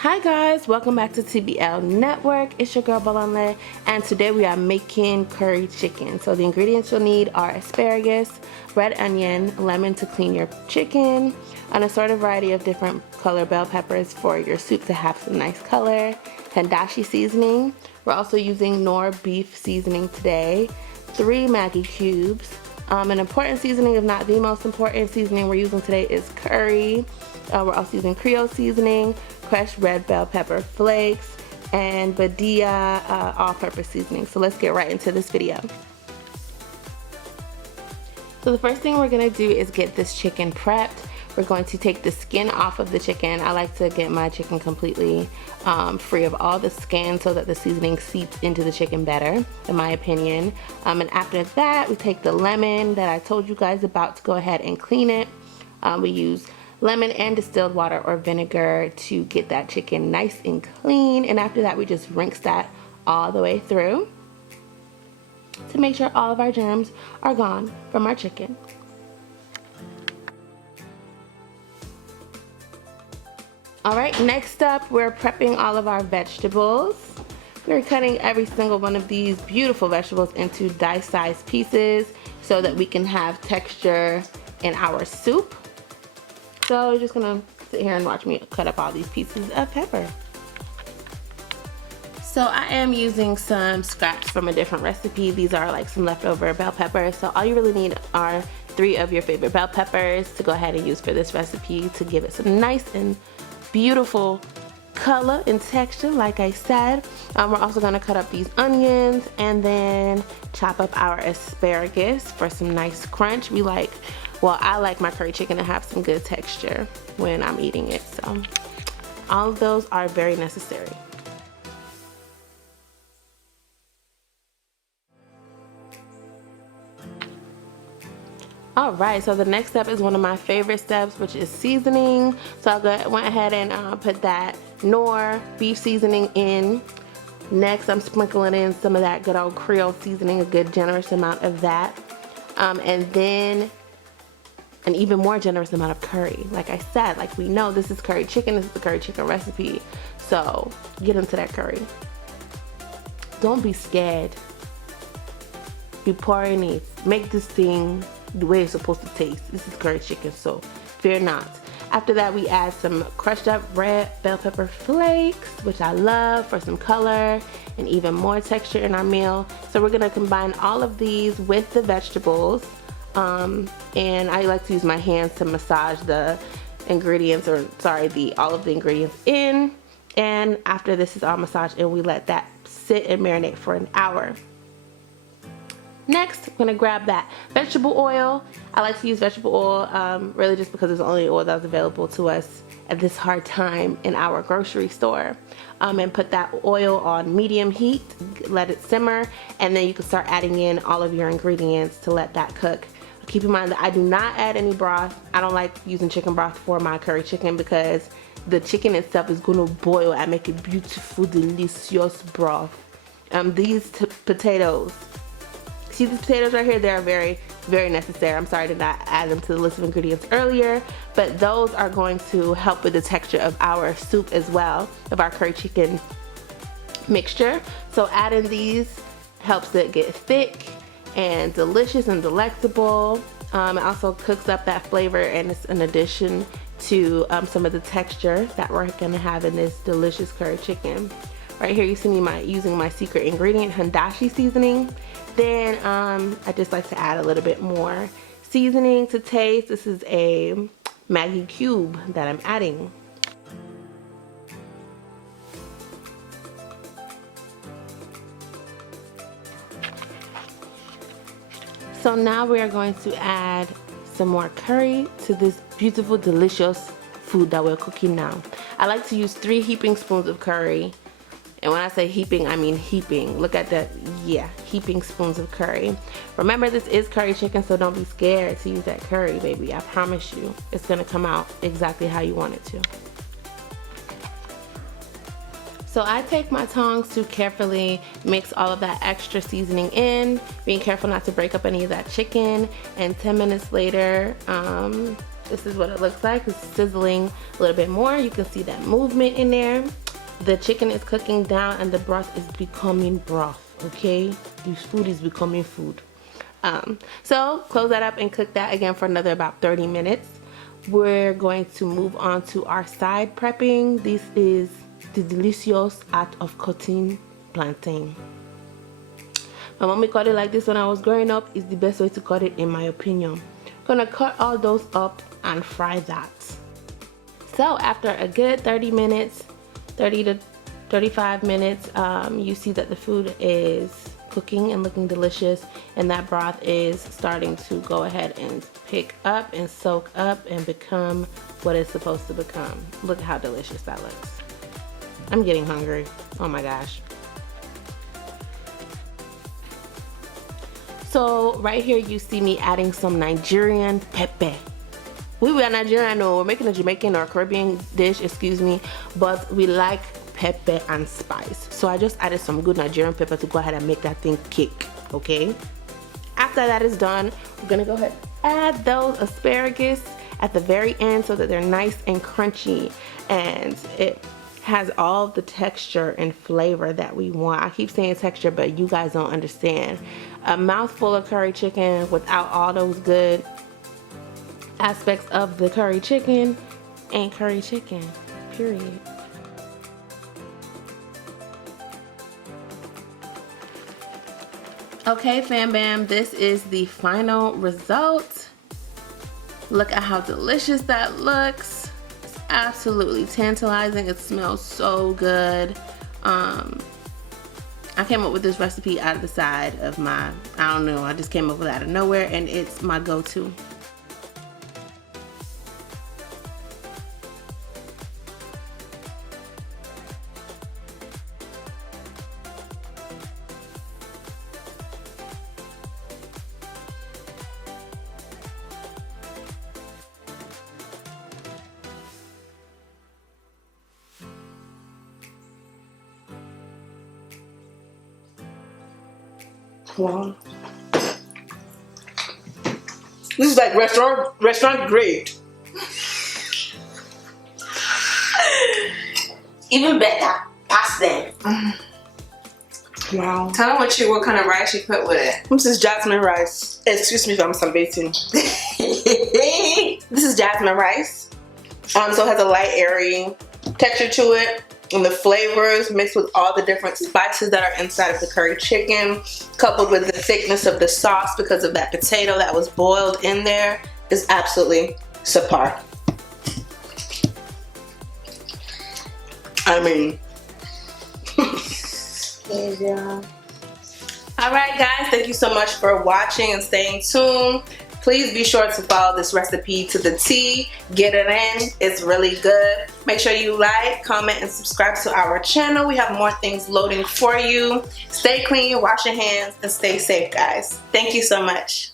Hi guys, welcome back to TBL Network. It's your girl Balanle, and today we are making curry chicken. So the ingredients you'll need are asparagus, red onion, lemon to clean your chicken, an assorted variety of different color bell peppers for your soup to have some nice color, Hondashi seasoning. We're also using Knorr beef seasoning today, 3 Maggie cubes. An important seasoning, if not the most important seasoning we're using today, is curry. We're also using Creole seasoning, crushed red bell pepper flakes, and Badia all-purpose seasoning. So let's get right into this video. So the first thing we're gonna do is get this chicken prepped. We're going to take the skin off of the chicken. I like to get my chicken completely free of all the skin so that the seasoning seeps into the chicken better, in my opinion. And after that, we take the lemon that I told you guys about to go ahead and clean it. We use lemon and distilled water or vinegar to get that chicken nice and clean. And after that, we just rinse that all the way through to make sure all of our germs are gone from our chicken. Alright, next up, we're prepping all of our vegetables. We're cutting every single one of these beautiful vegetables into dice-sized pieces so that we can have texture in our soup. So you're just gonna sit here and watch me cut up all these pieces of pepper. So I am using some scraps from a different recipe. These are like some leftover bell peppers. So all you really need are 3 of your favorite bell peppers to go ahead and use for this recipe to give it some nice and beautiful color and texture, like I said. We're also gonna cut up these onions and then chop up our asparagus for some nice crunch. I like my curry chicken to have some good texture when I'm eating it, so all of those are very necessary. Alright, so the next step is one of my favorite steps, which is seasoning. So I went ahead and put that Knorr beef seasoning in. Next, I'm sprinkling in some of that good old Creole seasoning, a good generous amount of that. And then an even more generous amount of curry. Like I said, like we know this is curry chicken, this is the curry chicken recipe. So get into that curry. Don't be scared. Be pouring it. Make this thing the way it's supposed to taste. This is curry chicken, so fear not. After that, we add some crushed up red bell pepper flakes, which I love for some color and even more texture in our meal. So we're gonna combine all of these with the vegetables. And I like to use my hands to massage the ingredients, all of the ingredients in. And after this is all massaged in, we let that sit and marinate for an hour. Next, I'm gonna grab that vegetable oil. I like to use vegetable oil really just because it's the only oil that's available to us at this hard time in our grocery store. And put that oil on medium heat, let it simmer, and then you can start adding in all of your ingredients to let that cook. Keep in mind that I do not add any broth. I don't like using chicken broth for my curry chicken because the chicken itself is gonna boil and make a beautiful, delicious broth. These potatoes, see these potatoes right here? They're very, very necessary. I'm sorry to not add them to the list of ingredients earlier, but those are going to help with the texture of our soup as well, of our curry chicken mixture. So adding these helps it get thick and delicious and delectable. It also cooks up that flavor, and it's an addition to some of the texture that we're gonna have in this delicious curry chicken. Right here you see me using my secret ingredient, Hondashi seasoning. Then I just like to add a little bit more seasoning to taste. This is a Maggie cube that I'm adding. So now we are going to add some more curry to this beautiful, delicious food that we're cooking now. I like to use 3 heaping spoons of curry. And when I say heaping, I mean heaping. Look at that, yeah, heaping spoons of curry. Remember, this is curry chicken, so don't be scared to use that curry, baby. I promise you, it's gonna come out exactly how you want it to. So I take my tongs to carefully mix all of that extra seasoning in, being careful not to break up any of that chicken. And 10 minutes later, This is what it looks like. It's sizzling a little bit more. You can see that movement in there. The chicken is cooking down and the broth is becoming broth, okay? This food is becoming food. So close that up and cook that again for another about 30 minutes. We're going to move on to our side prepping. This is the delicious art of cutting plantain. My mommy cut it like this when I was growing up. It's the best way to cut it in my opinion. Gonna cut all those up and fry that. So after a good 30 minutes, 30 to 35 minutes, you see that the food is cooking and looking delicious, and that broth is starting to go ahead and pick up and soak up and become what it's supposed to become. Look at how delicious that looks. I'm getting hungry. Oh my gosh. So right here you see me adding some Nigerian pepper. We were Nigerian, no, we're making a Jamaican or Caribbean dish, excuse me, but we like pepper and spice. So I just added some good Nigerian pepper to go ahead and make that thing kick, okay? After that is done, we're gonna go ahead and add those asparagus at the very end so that they're nice and crunchy, and it has all the texture and flavor that we want. I keep saying texture, but you guys don't understand. A mouthful of curry chicken without all those good aspects of the curry chicken ain't curry chicken, period. Okay, fam bam, this is the final result. Look at how delicious that looks. It's absolutely tantalizing. It smells so good. I came up with this recipe out of the side of my, I don't know, I just came up with it out of nowhere, and it's my go-to. Wow. This is like restaurant grade. Even better. Past them. Wow. Tell them what kind of rice you put with it. This is jasmine rice. Excuse me if I'm sunbathing. This is jasmine rice. So it has a light, airy texture to it. And the flavors mixed with all the different spices that are inside of the curry chicken, coupled with the thickness of the sauce because of that potato that was boiled in there, is absolutely subpar. I mean, yeah. Alright guys, thank you so much for watching and staying tuned. Please be sure to follow this recipe to the T. Get it in. It's really good. Make sure you like, comment, and subscribe to our channel. We have more things loading for you. Stay clean, wash your hands, and stay safe, guys. Thank you so much.